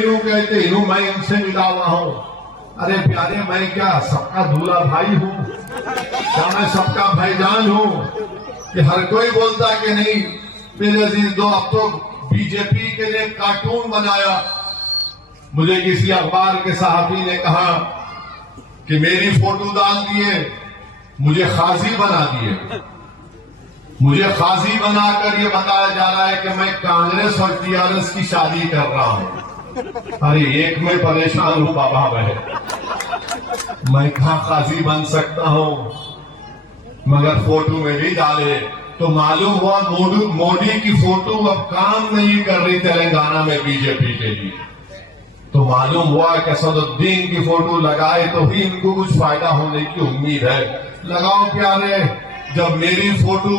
इनू कहते इनू मैं इनसे मिला हुआ हूं। अरे प्यारे, मैं क्या सबका दूल्हा भाई हूं? क्या मैं सबका भाईजान हूं? कि हर कोई बोलता कि नहीं मेरे अजीज दो, अब तो बीजेपी के लिए कार्टून बनाया। मुझे किसी अखबार के सहाफी ने कहा कि मेरी फोटो डाल दिए, मुझे खाजी बना दिए। मुझे खाजी बनाकर ये बताया जा रहा है कि मैं कांग्रेस और टीआरएस की शादी कर रहा हूं। अरे एक में परेशान हूं बाबा, मैं कहां खाजी बन सकता हूं? मगर फोटो में भी डाले तो मालूम हुआ मोदी की फोटो अब काम नहीं कर रही तेलंगाना में बीजेपी के लिए। तो मालूम हुआ कि असदुद्दीन की फोटो लगाए तो भी इनको कुछ फायदा होने की उम्मीद है। लगाओ प्यारे, जब मेरी फोटो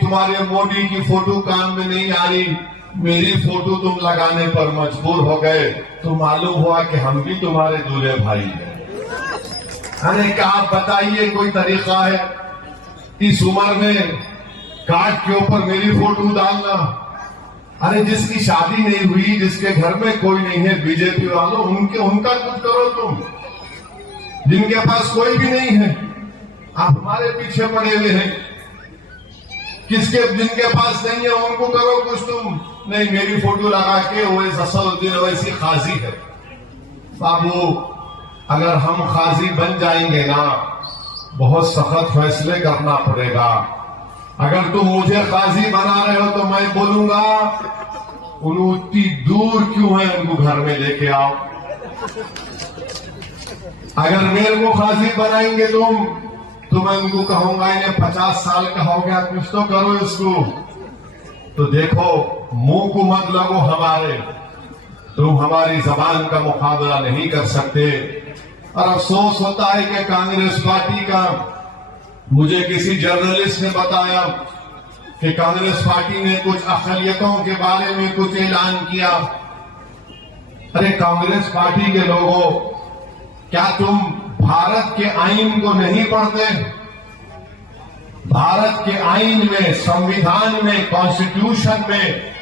तुम्हारे मोदी की फोटो काम में नहीं आ रही, मेरी फोटो तुम लगाने पर मजबूर हो गए, तो मालूम हुआ कि हम भी तुम्हारे दूल्हे भाई हैं। अरे क्या आप बताइए, कोई तरीका है इस उम्र में कार्ड के ऊपर मेरी फोटो डालना? अरे जिसकी शादी नहीं हुई, जिसके घर में कोई नहीं है, बीजेपी वालों उनका कुछ करो तुम। जिनके पास कोई भी नहीं है, आप हमारे पीछे पड़े हुए हैं। जिनके पास नहीं है उनको करो कुछ तुम। नहीं, मेरी फोटो लगा के वो असदुद्दीन वैसी खाजी है। बाबू, अगर हम खाजी बन जाएंगे ना, बहुत सख्त फैसले करना पड़ेगा। अगर तुम मुझे खाजी बना रहे हो तो मैं बोलूंगा उतनी दूर क्यों है, उनको घर में लेके आओ। अगर मेरे को खाजी बनाएंगे तुम, तो मैं उनको कहूंगा इन्हें 50 साल का हो गया, कुछ तो करो इसको। तो देखो, मुंह को मत लगो हमारे, तुम हमारी जबान का मुकाबला नहीं कर सकते। और अफसोस होता है कि कांग्रेस पार्टी का, मुझे किसी जर्नलिस्ट ने बताया कि कांग्रेस पार्टी ने कुछ अक़लियतों के बारे में कुछ ऐलान किया। अरे कांग्रेस पार्टी के लोगों, क्या तुम भारत के आईन को नहीं पढ़ते? भारत के आईन में, संविधान में, कॉन्स्टिट्यूशन में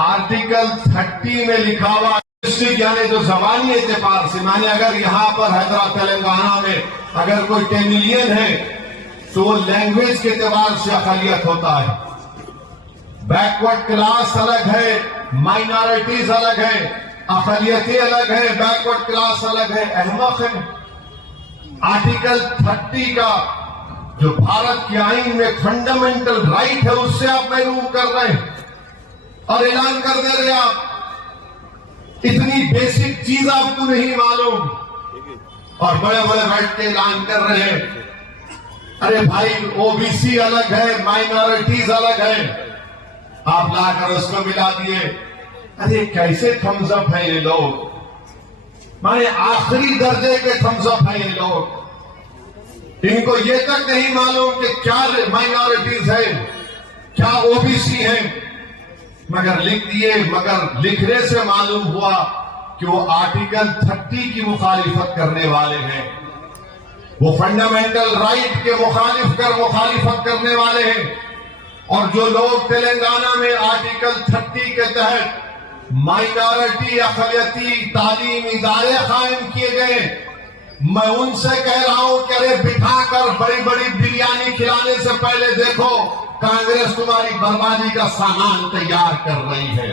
आर्टिकल 30 में लिखा हुआ यानी जो जबानी एतबार से, माने अगर यहां पर हैदराबाद तेलंगाना में अगर कोई टेमिलियन है तो वो लैंग्वेज के एतबार से अक़लियत होता है। बैकवर्ड क्लास अलग है, माइनॉरिटीज अलग है, अक़लियतें अलग है, बैकवर्ड क्लास अलग है। अहमक है। आर्टिकल 30 का जो भारत के आईन में फंडामेंटल राइट है, उससे आप महरूम कर रहे हैं और ऐलान कर दे रहे आप। इतनी बेसिक चीज आपको नहीं मालूम और बड़े बड़े बैठ के ऐलान कर रहे हैं। अरे भाई, ओबीसी अलग है, माइनॉरिटीज अलग है, आप लाकर उसको मिला दिए। अरे कैसे थम्सअप है ये लोग, माने आखिरी दर्जे के थम्सअप है ये लोग। इनको ये तक नहीं मालूम कि क्या माइनॉरिटीज है, क्या ओबीसी है, मगर लिख दिए। मगर लिखने से मालूम हुआ कि वो आर्टिकल 30 की मुखालिफत करने वाले हैं, वो फंडामेंटल राइट के मुखालिफत करने वाले हैं। और जो लोग तेलंगाना में आर्टिकल 30 के तहत माइनॉरिटी अक़लियती तालीम इदारे कायम किए गए, मैं उनसे कह रहा हूं कि अरे बिठाकर बड़ी बड़ी बिरयानी खिलाने से पहले देखो कांग्रेस तुम्हारी बर्बादी का सामान तैयार कर रही है।